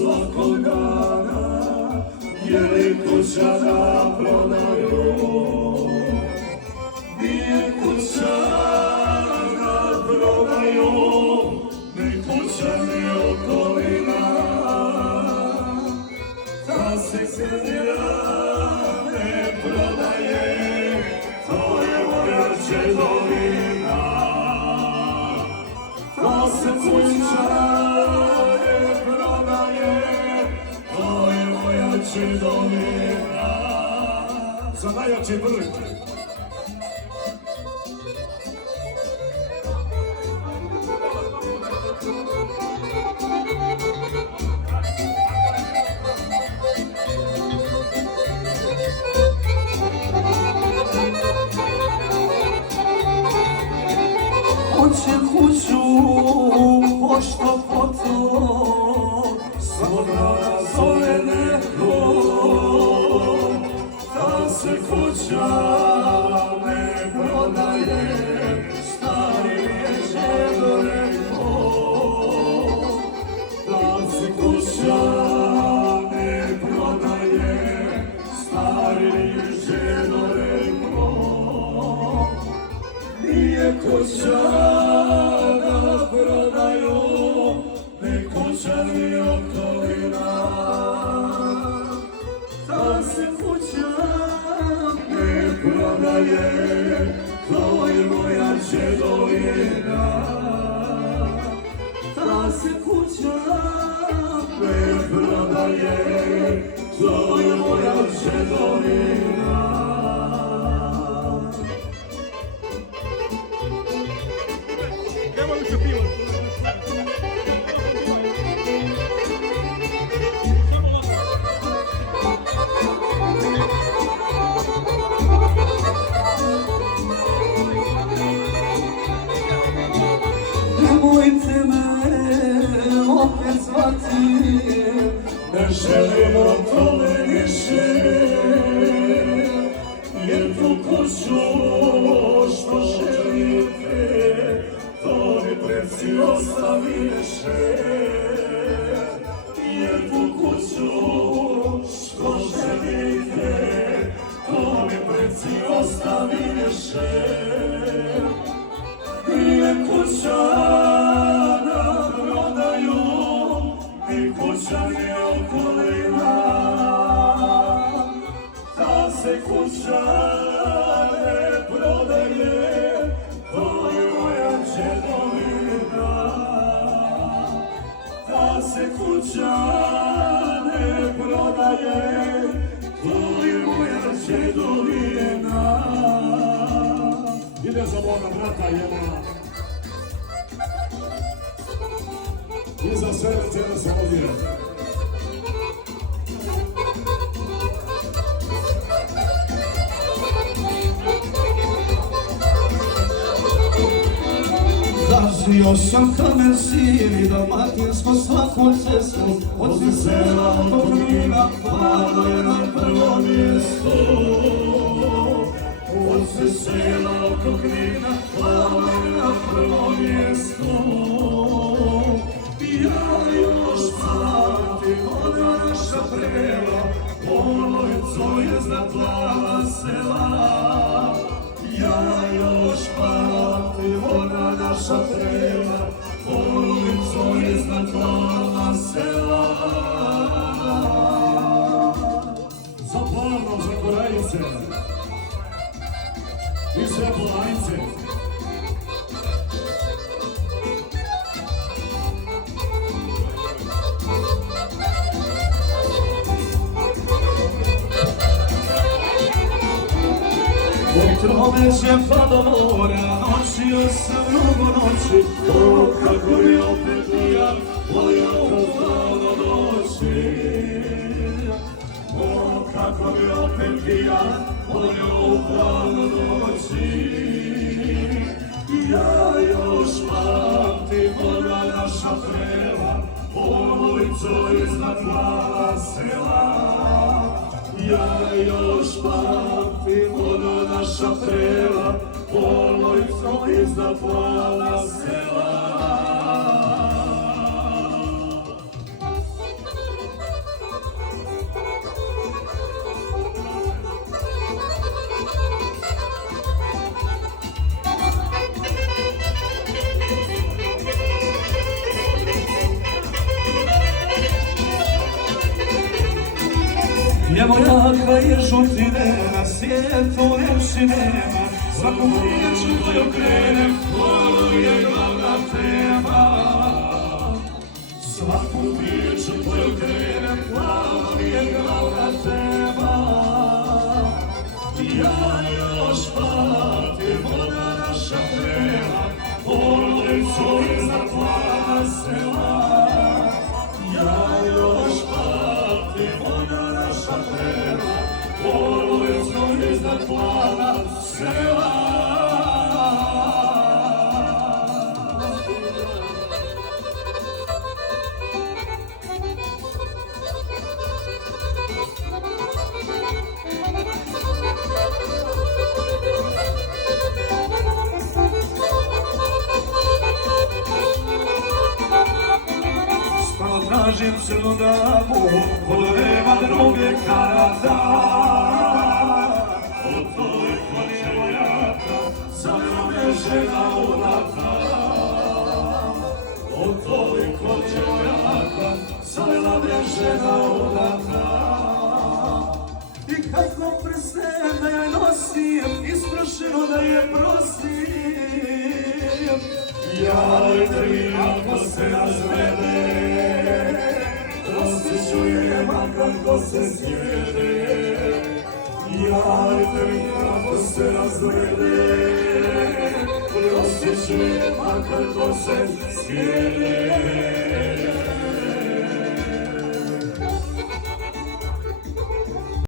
svakog dana, je li kuća na prodaju? Nije kuća na prodaju, ni kuća ni okolina, ta se zemlja ne prodaje, to je moja čedovina. Ta se kuća ne prodaje, to je moja čedovina. Za najjači vrh. Hoće kuću, pošto poto, svoga zove neko. Ta se kuća ne prodaje, stari je žedo rekao. Ta se kuća ne prodaje, stari je žedo rekao. Nije kuća na prodaju, ni kuća ni okolina. Ta se kuća ne prodaje, to je moja čedovina. Ta se kuća ne prodaje, to je moja čedovina. Nemojte me opet zvati, ne želimo tome više, jer tu kuću što želite, to mi preci ostaviše. Jer tu kuću što želite, to mi preci ostaviše. Nije kuća na prodaju, ni kuća ni okolina. Ta se kuća ne prodaje, to je moja čedovina. Ta se kuća ne prodaje, to je moja čedovina. Ide za moga brata jedna. I za sve večera sam ovdje. Gazio sam kamen sivi, dalmatinsko svaku cestu, od sela do Knina, Vlado je na prvo mjesto. Od sela oko Knina, Vlado je na prvo mjesto. Ja još pamtim ona naša prela, Olovico je znat plava sela. Ja još pamtim ona naša prela, Olovico je znat plava sela. Za Plavno, za Korajice i sve Polajce. Tromeće pa do mora, noćio sam mnogo noći, o kako bi opet ja voljao hladno doći. O kako bi opet ja voljao hladno doći. Ja još pamtim ona naša prela, Olovico iznad plava sela. Ja još pamtim ona naša prela, Olovico iznad plava sela. Evo jaka je žutine, na svijetu više nema. Svaku priču koju krenem, ovo je glavna tema. Svaku priču koju krenem, ovo je glavna tema. Ja još pamtim ona naša vrela, porodicu iznad plana sela. Ja još pamtim ona naša vrela, porodicu iznad plana sela. Tražim crnu damu, od nema druge karata. Od toliko djevojaka, zaljubljena u vrata. Od toliko djevojaka, zaljubljena u vrata. I kako prsten da je nosim, isprašeno da je prosim. Javite mi ako se razvede, osjećujem kako se sjede. Javite mi kako se razvede, osjećujem kako se sjede.